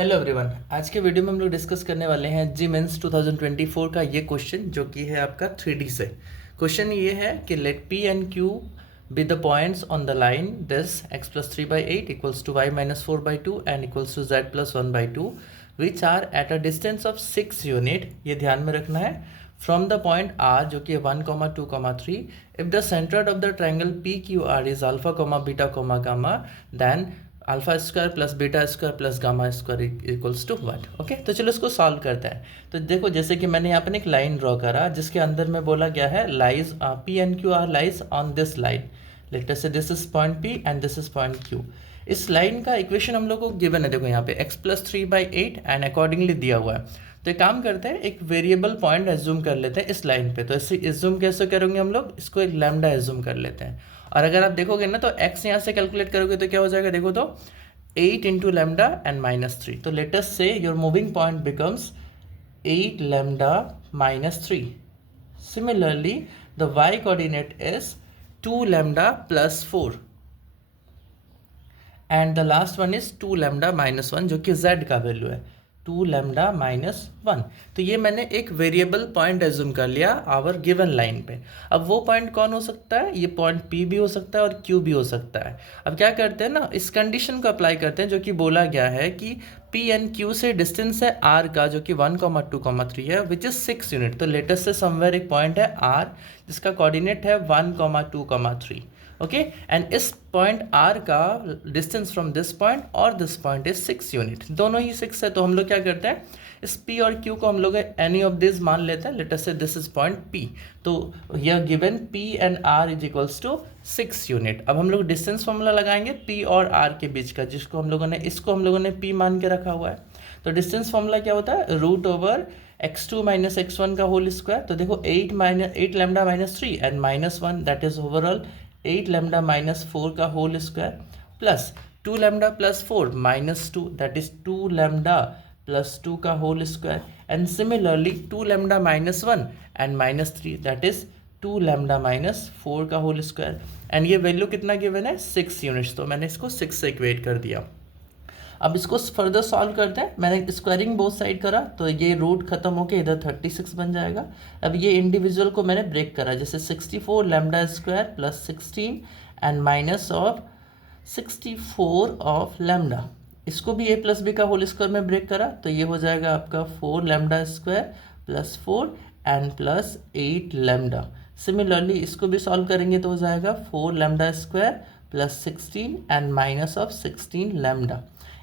Hello everyone. आज के video में हम लोग डिस्कस करने वाले हैं जी मेंस 2024 का ये क्वेश्चन जो कि है आपका 3D से। क्वेश्चन ये है कि let P and Q be the points on the line this x plus 3/8 equals to y minus 4/2 and equals to z plus 1/2 which are at a distance of 6 unit. ये ध्यान में रखना है। From the point r जो कि 1, 2, 3 if the centre of the triangle P Q R is alpha, beta, gamma then alpha square plus beta square plus gamma square equals to 1। Okay, तो चलो इसको सॉल्व करते हैं। तो देखो, जैसे कि मैंने यहाँ पर एक लाइन ड्रॉ करा जिसके अंदर में बोला गया है lies P and Q are lies on this line. Let us say this is point P and this is point Q. इस लाइन का इक्वेशन हम लोग को गिवन है। देखो यहाँ पे x प्लस 3/8 एंड अकॉर्डिंगली दिया हुआ है। तो एक काम करते हैं, एक वेरिएबल पॉइंट एज्यूम कर लेते हैं इस लाइन पे। तो ऐसे एज्यूम कैसे करेंगे हम लोग, इसको एक लैम्डा एज्यूम कर लेते हैं। और अगर आप देखोगे ना तो x यहाँ से कैलकुलेट करोगे तो क्या हो जाएगा, देखो तो 8 into lambda and minus 3. So let us say your moving point becomes 8 lambda minus 3. Similarly, the y coordinate is 2 lambda plus 4. And the last one is 2 lambda minus 1 जो कि z का वैल्यू है 2 लैम्डा माइनस 1। तो ये मैंने एक variable point assume कर लिया आवर गिवन लाइन पे। अब वो पॉइंट कौन हो सकता है, ये पॉइंट P भी हो सकता है और Q भी हो सकता है। अब क्या करते हैं ना, इस कंडीशन को अप्लाई करते हैं जो कि बोला गया है कि P एंड Q से डिस्टेंस है R का जो कि 1, 2, 3 है विच इज 6 यूनिट। तो लेटेस्ट से समवेयर एक पॉइंट है R जिसका कोऑर्डिनेट है 1, 2, 3। ओके, एंड इस पॉइंट R का डिस्टेंस फ्रॉम दिस पॉइंट और दिस पॉइंट इज 6 यूनिट, दोनों ही 6 है। तो हम लोग क्या करते हैं, इस P और Q को हम लोग एनी ऑफ दिस मान लेते हैं। Late us say this is point P। तो यह given P and R is equals to 6 unit. अब हम लोग डिस्टेंस फॉर्मूला लगाएंगे P और R के बीच का, जिसको हम लोगों ने इसको हम लोगों ने P मान के रखा हुआ है। तो डिस्टेंस फॉर्मूला क्या होता है, root over x2 minus x1 का होल स्क्वायर। तो देखो 8 lambda minus 3 and minus 1 that is overall 8 lambda minus 4 का whole square plus 2 lambda plus 4 minus 2 that is 2 lambda plus 2 का whole square and similarly 2 lambda minus 1 and minus 3 that is 2 lambda minus 4 का whole square. And ये value कितना given है, 6 units. तो मैंने इसको 6 से इक्वेट कर दिया। अब इसको फर्दर सॉल्व करते हैं। मैंने स्क्वायरिंग बोथ साइड करा तो ये रूट खत्म होके इधर 36 बन जाएगा। अब ये इंडिविजुअल को मैंने ब्रेक करा, जैसे 64 lambda square plus 16 and minus of 64 of lambda. इसको भी a प्लस बी का होल स्क्वायर में ब्रेक करा तो ये हो जाएगा आपका 4 lambda square plus 4 and plus 8 lambda. Similarly इसको भी सॉल्व करेंगे तो हो जाएगा 4 lambda square plus 16 and minus of 16 lambda.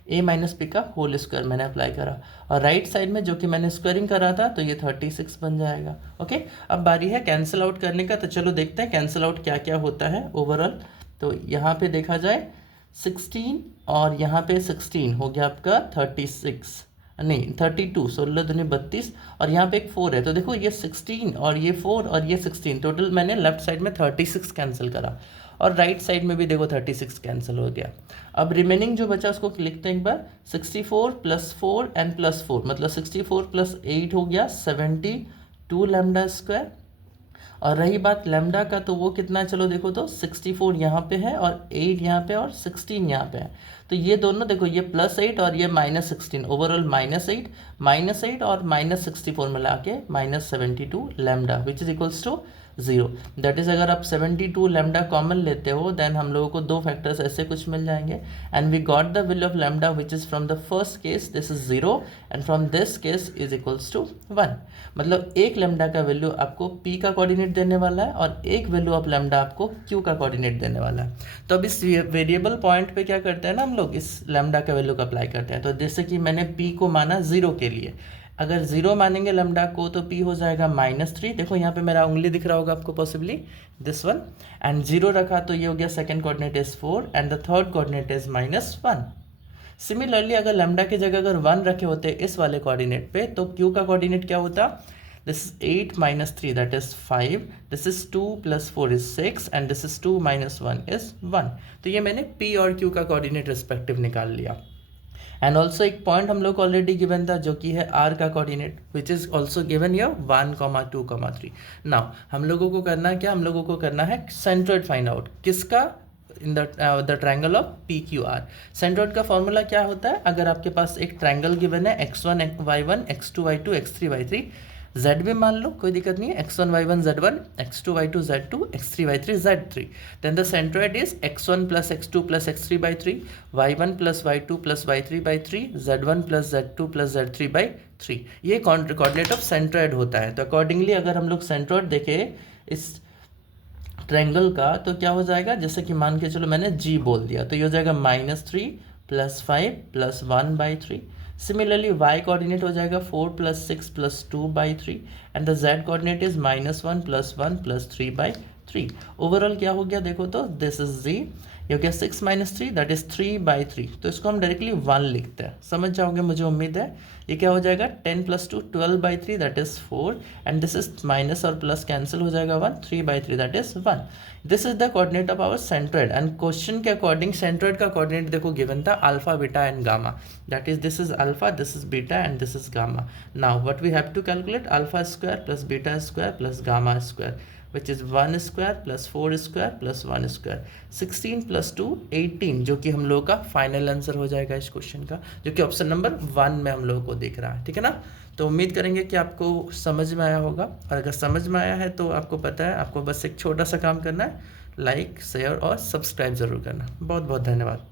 a minus B का होल स्क्वायर मैंने अप्लाई करा और राइट साइड में जो कि मैंने स्क्वायरिंग करा था तो ये 36 बन जाएगा। ओके, अब बारी है कैंसिल आउट करने का। तो चलो देखते हैं कैंसिल आउट क्या क्या होता है ओवरऑल। तो यहाँ पे देखा जाए 16 और यहाँ पे 16 हो गया आपका 36, नहीं 32, 16 दूनी 32 और यहाँ पे एक 4 है। तो देखो ये 16 और ये 4 और ये 16, टोटल मैंने लेफ्ट साइड में 36 कैंसिल करा और राइट साइड में भी देखो 36 कैंसिल हो गया। अब रिमेनिंग जो बचा उसको लिखते हैं एक बार, 64 प्लस 4 एंड प्लस 4 मतलब 64 प्लस 8 हो गया 72 लैम्डा स्क्वायर। और रही बात लैम्डा का तो वो कितना है, चलो देखो तो 64 यहाँ पे है और 8 यहाँ पे और 16 यहाँ पे है। तो ये दोनों देखो, ये +8 और ये -16, ओवरऑल -8 और -64 मिला के -72 lambda which is equals to 0। That is अगर आप 72 लैम्डा कॉमन लेते हो देन हम लोगों को दो फैक्टर्स ऐसे कुछ मिल जाएंगे and we got the value of lambda which is from the first case this is 0 and from this case is equals to 1। मतलब एक लैम्डा का वैल्यू आपको p का कोऑर्डिनेट देने वाला है और एक वैल्यू ऑफ लैम्डा आपको q का कोऑर्डिनेट देने वाला है। तो अब इस वेरिएबल पॉइंट पे क्या करते हैं ना, हम लोग इस लैम्डा का वैल्यू को अप्लाई करते हैं। तो जैसे कि मैंने p को माना 0 के लिए, अगर 0 मानेंगे लैम्डा को तो p हो जाएगा -3। देखो यहाँ पे मेरा उंगली दिख रहा होगा आपको पॉसिबली, दिस वन, एंड 0 रखा तो ये हो गया second coordinate is 4 and the third coordinate is -1। Similarly अगर लैम्डा की जगह अगर 1 रखे होते इस वाले कोऑर्डिनेट पे तो q का कोऑर्डिनेट क्या होता, this is 8 minus 3 that is 5, this is 2 plus 4 is 6 and this is 2 minus 1 is 1। तो ये मैंने p और q का कोऑर्डिनेट रिस्पेक्टिव निकाल लिया। एंड ऑल्सो एक पॉइंट हम लोग को ऑलरेडी गिवन था जो कि है r का coordinate which is also given here 1, 2, 3। Now हम लोगों को करना क्या, हम लोगों को करना है सेंट्रोइड फाइंड आउट। किसका in the triangle of P Q R. Centroid का फॉर्मूला क्या होता है? अगर आपके पास एक ट्रायंगल गिवन है x1 y1 x2 y2 x3 y3, z भी मान लो, कोई दिक्कत नहीं है, x1 y1 z1 x2 y2 z2 x3 y3 z3, then the centroid is x1 plus x2 plus x3 by 3 y1 plus y2 plus y3 by 3 z1 plus z2 plus z3 by 3। ये coordinate of centroid होता है। तो accordingly अगर हम लोग centroid देखें इस triangle का तो क्या हो जाएगा, जैसे कि मान के चलो मैंने g बोल दिया तो ये हो जाएगा -3 plus 5 plus 1/3। Similarly y coordinate हो जाएगा 4 plus 6 plus 2/3 and the z coordinate is -1 plus 1 plus 3/3। Overall क्या हो गया देखो तो दिस इज z, ये हो गया 6 माइनस 3 दैट इज 3/3। तो इसको हम डायरेक्टली 1 लिखते हैं, समझ जाओगे मुझे उम्मीद है। ये क्या हो जाएगा 10 plus 2 12/3 that is 4 and this is minus और प्लस कैंसिल हो जाएगा 1 3/3 that is 1। This is the coordinate of our centroid and question के अकॉर्डिंग सेंट्रोइड का कोऑर्डिनेट देखो गिवन था alpha beta and gamma, that is this is alpha this is beta and this is gamma. Now what we have to calculate alpha square plus beta square plus gamma square which is 1 square plus 4 square plus 1 square 16 plus 2 18, जो कि हम लोग का final answer हो जाएगा इस question का, जो कि ऑप्शन नंबर 1 में हम लोगों को दिख रहा है। ठीक है ना? तो उम्मीद करेंगे कि आपको समझ में आया होगा, और अगर समझ में आया है तो आपको पता है आपको बस एक छोटा सा काम करना है, लाइक शेयर और सब्सक्राइब ज़रूर करना। बहुत बहुत धन्यवाद।